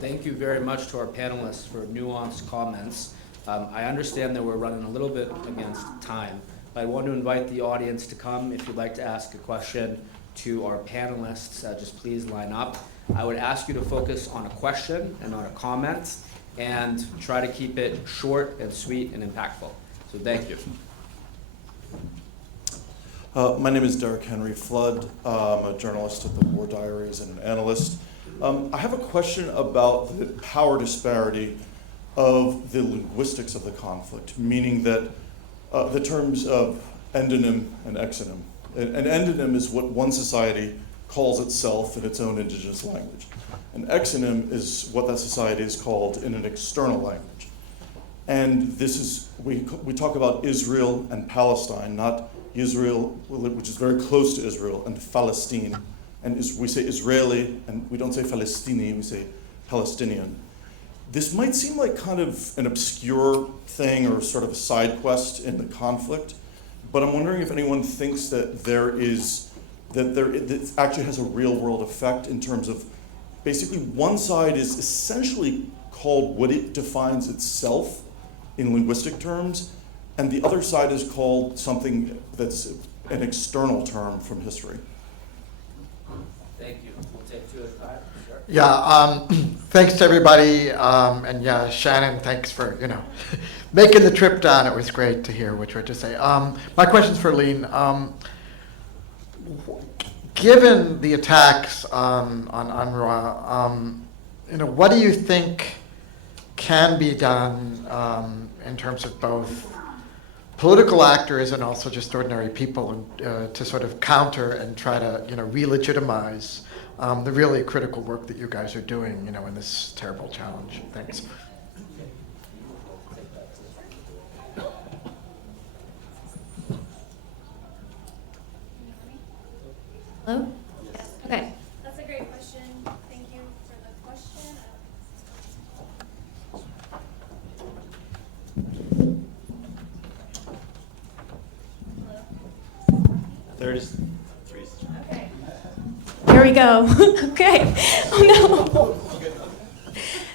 Thank you very much to our panelists for nuanced comments. I understand that we're running a little bit against time, but I want to invite the audience to come. If you'd like to ask a question to our panelists, just please line up. I would ask you to focus on a question and not a comment, and try to keep it short and sweet and impactful. So thank you. My name is Derek Henry Flood. I'm a journalist at the War Diaries and an analyst. I have a question about the power disparity of the linguistics of the conflict, meaning that the terms of endonym and exonym. An endonym is what one society calls itself in its own indigenous language. An exonym is what that society is called in an external language. And this is, we talk about Israel and Palestine, not Israel, which is very close to Israel, and Palestine. And we say Israeli, and we don't say Palestini, we say Palestinian. This might seem like kind of an obscure thing or sort of a side quest in the conflict, but I'm wondering if anyone thinks that it actually has a real world effect in terms of basically one side is essentially called what it defines itself in linguistic terms, and the other side is called something that's an external term from history. Thank you. We'll take two at a time. Sure. Yeah, thanks to everybody, and yeah, Shannon, thanks for, making the trip down. It was great to hear what you had to say. My question's for Lean. Given the attacks on UNRWA, what do you think can be done in terms of both political actors and also just ordinary people to sort of counter and try to re-legitimize the really critical work that you guys are doing in this terrible challenge? Thanks. Hello? Okay. That's a great question. Thank you for the question. There it is. Okay. Here we go. Okay. Oh no.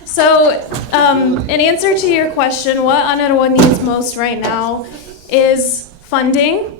So, in answer to your question, what UNRWA needs most right now is funding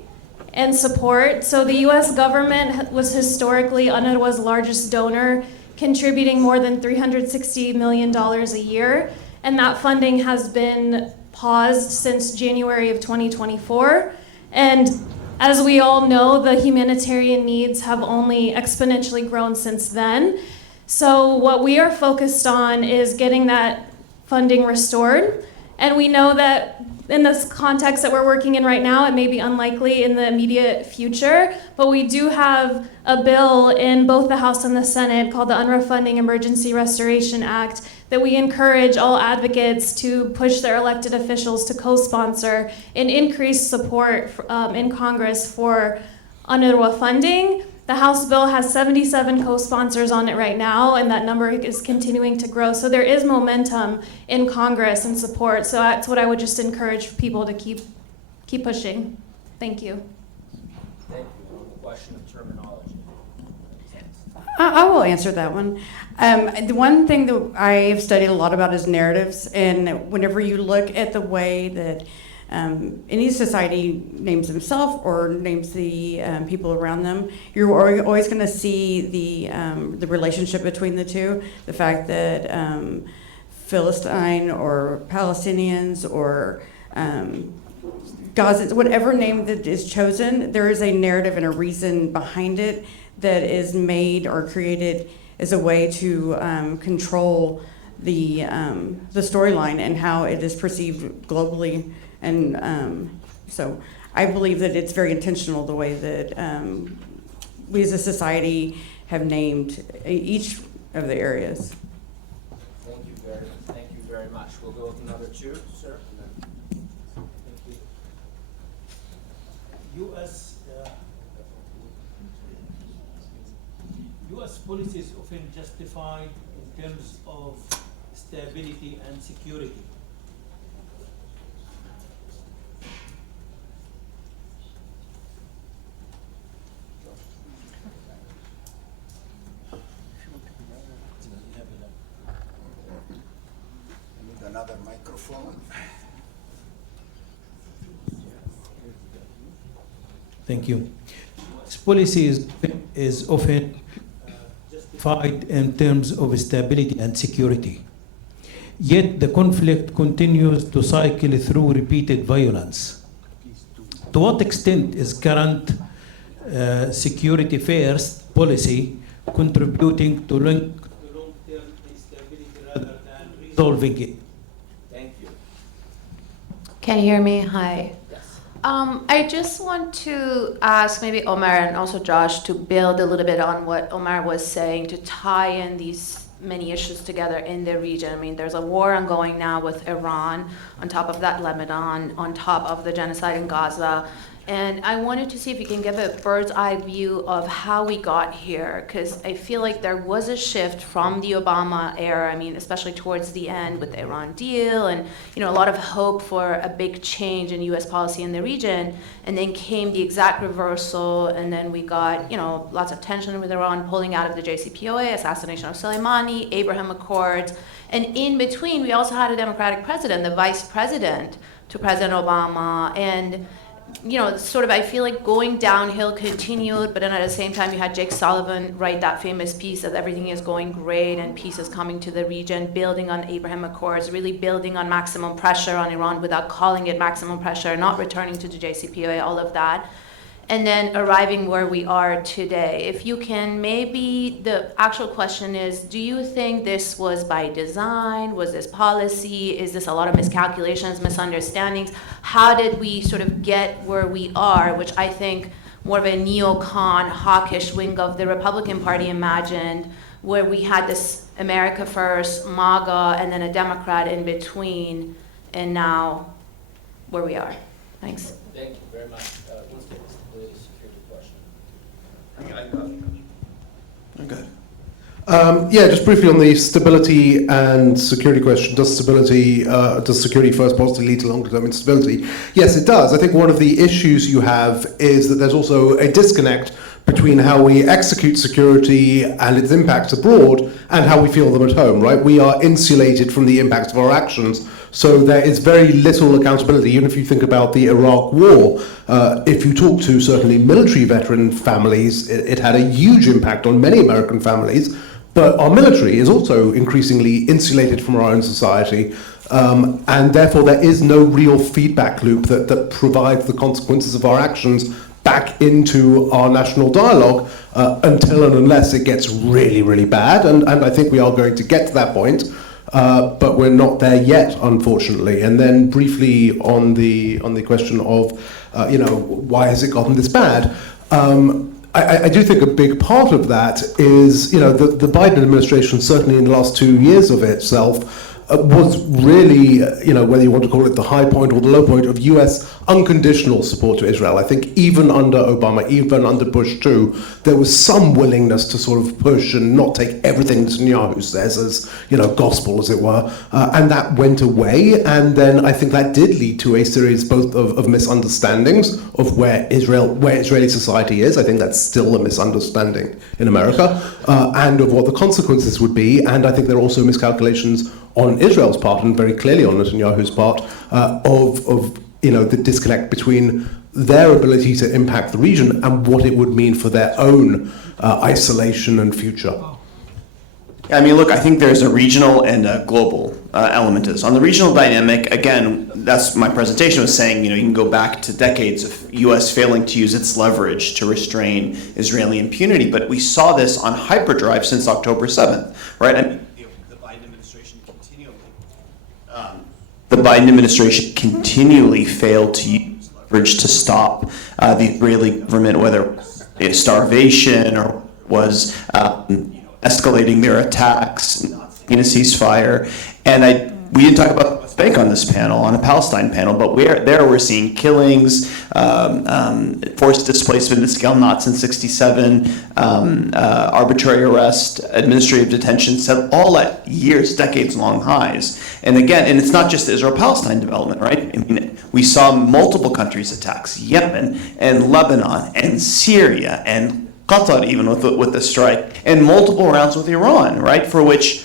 and support. So the US government was historically UNRWA's largest donor, contributing more than $360 million a year. And that funding has been paused since January of 2024. And as we all know, the humanitarian needs have only exponentially grown since then. So what we are focused on is getting that funding restored. And we know that in this context that we're working in right now, it may be unlikely in the immediate future, but we do have a bill in both the House and the Senate called the UNRWA Funding Emergency Restoration Act that we encourage all advocates to push their elected officials to co-sponsor and increase support in Congress for UNRWA funding. The House bill has 77 co-sponsors on it right now, and that number is continuing to grow. So there is momentum in Congress and support. So that's what I would just encourage people to keep pushing. Thank you. Thank you. On the question of terminology. I will answer that one. The one thing that I've studied a lot about is narratives, and whenever you look at the way that any society names themselves or names the people around them, you're always going to see the relationship between the two. The fact that Philistine or Palestinians or Gazans, whatever name that is chosen, there is a narrative and a reason behind it that is made or created as a way to control the storyline and how it is perceived globally. And so I believe that it's very intentional the way that we as a society have named each of the areas. Thank you very much. We'll go with another two, sir. And then, thank you. U.S. policy is often justified in terms of stability and security. Thank you. This policy is often justified in terms of stability and security. Yet the conflict continues to cycle through repeated violence. To what extent is current security first policy contributing to long-term instability rather than resolving it? Thank you. Can you hear me? Hi. Yes. I just want to ask maybe Omar and also Josh to build a little bit on what Omar was saying to tie in these many issues together in the region. I mean, there's a war ongoing now with Iran, on top of that Lebanon, on top of the genocide in Gaza. And I wanted to see if you can give a bird's eye view of how we got here, because I feel like there was a shift from the Obama era, I mean, especially towards the end with the Iran deal and, you know, a lot of hope for a big change in US policy in the region. And then came the exact reversal, and then we got, you know, lots of tension with Iran pulling out of the JCPOA, assassination of Soleimani, Abraham Accords. And in between, we also had a Democratic president, the vice president to President Obama. And you know, sort of, I feel like going downhill continued, but then at the same time, you had Jake Sullivan write that famous piece that everything is going great and peace is coming to the region, building on Abraham Accords, really building on maximum pressure on Iran without calling it maximum pressure, not returning to the JCPOA, all of that. And then arriving where we are today. If you can, maybe the actual question is, do you think this was by design? Was this policy? Is this a lot of miscalculations, misunderstandings? How did we sort of get where we are, which I think more of a neocon, hawkish wing of the Republican Party imagined, where we had this America first, MAGA, and then a Democrat in between, and now where we are. Thanks. Thank you very much. Let's take this security question. Okay. Yeah, just briefly on the stability and security question. Does security first policy lead to longer-term instability? Yes, it does. I think one of the issues you have is that there's also a disconnect between how we execute security and its impacts abroad and how we feel them at home, right? We are insulated from the impacts of our actions, so there is very little accountability. Even if you think about the Iraq War, if you talk to certainly military veteran families, it had a huge impact on many American families, but our military is also increasingly insulated from our own society, and therefore there is no real feedback loop that provides the consequences of our actions back into our national dialogue until and unless it gets really, really bad. And I think we are going to get to that point, but we're not there yet, unfortunately. And then briefly on the question of, why has it gotten this bad? I do think a big part of that is, the Biden administration, certainly in the last 2 years of itself, was really, whether you want to call it the high point or the low point of US unconditional support to Israel. I think even under Obama, even under Bush too, there was some willingness to sort of push and not take everything Netanyahu says as, gospel, as it were. And that went away. And then I think that did lead to a series both of misunderstandings of where Israeli society is. I think that's still a misunderstanding in America, and of what the consequences would be. And I think there are also miscalculations on Israel's part, and very clearly on Netanyahu's part, of the disconnect between their ability to impact the region and what it would mean for their own isolation and future. Yeah, I mean, look, I think there's a regional and a global element to this. On the regional dynamic, again, that's my presentation was saying, you can go back to decades of U.S. failing to use its leverage to restrain Israeli impunity, but we saw this on hyperdrive since October 7th, right? I mean, the Biden administration continually failed to use leverage to stop the Israeli government, whether it's starvation or was escalating their attacks, not seeing a ceasefire. And we didn't talk about the West Bank on this panel, on the Palestine panel, but we're seeing killings, forced displacement at scale not since '67, arbitrary arrest, administrative detention, set all at years, decades-long highs. And again, and it's not just the Israel-Palestine development, right? I mean, we saw multiple countries attacks, Yemen and Lebanon and Syria and Qatar, even with the strike, and multiple rounds with Iran, right? For which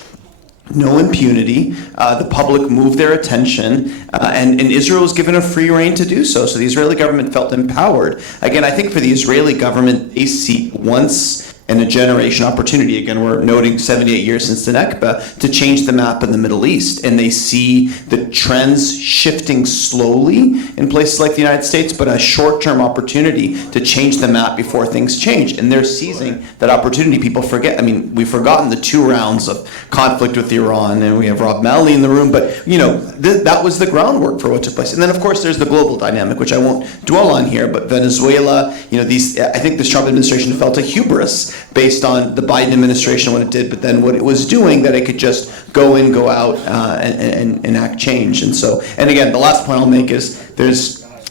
no impunity. The public moved their attention, and Israel was given a free rein to do so. So the Israeli government felt empowered. Again, I think for the Israeli government, they see once in a generation opportunity. Again, we're noting 78 years since the Nakba, to change the map in the Middle East. And they see the trends shifting slowly in places like the United States, but a short-term opportunity to change the map before things change. And they're seizing that opportunity. People forget. I mean, we've forgotten the 2 rounds of conflict with Iran, and we have Rob Malley in the room, but, you know, that was the groundwork for what took place. And then, of course, there's the global dynamic, which I won't dwell on here, but Venezuela, you know, I think this Trump administration felt a hubris based on the Biden administration, what it did, but then what it was doing, that it could just go in, go out, and enact change. And so, and again, the last point I'll make is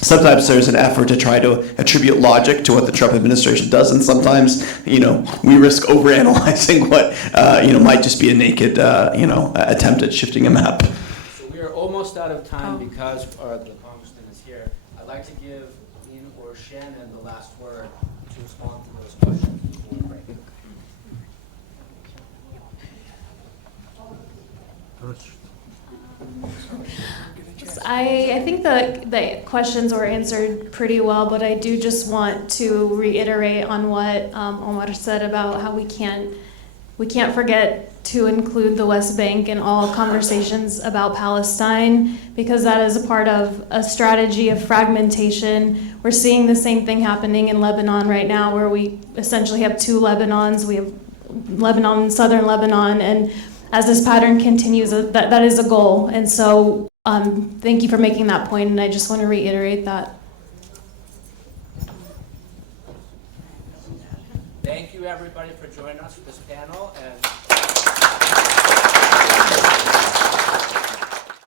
sometimes there's an effort to try to attribute logic to what the Trump administration does, and sometimes, you know, we risk overanalyzing what, you know, might just be a naked, you know, attempt at shifting a map. So we are almost out of time because the congressman is here. I'd like to give Ian or Shannon the last word to respond to those questions before we break. I think the questions were answered pretty well, but I do just want to reiterate on what Omar said about how we can't forget to include the West Bank in all conversations about Palestine, because that is a part of a strategy of fragmentation. We're seeing the same thing happening in Lebanon right now, where we essentially have 2 Lebanons. We have Lebanon and southern Lebanon, and as this pattern continues, that is a goal. And so thank you for making that point, and I just want to reiterate that. Thank you, everybody, for joining us for this panel. And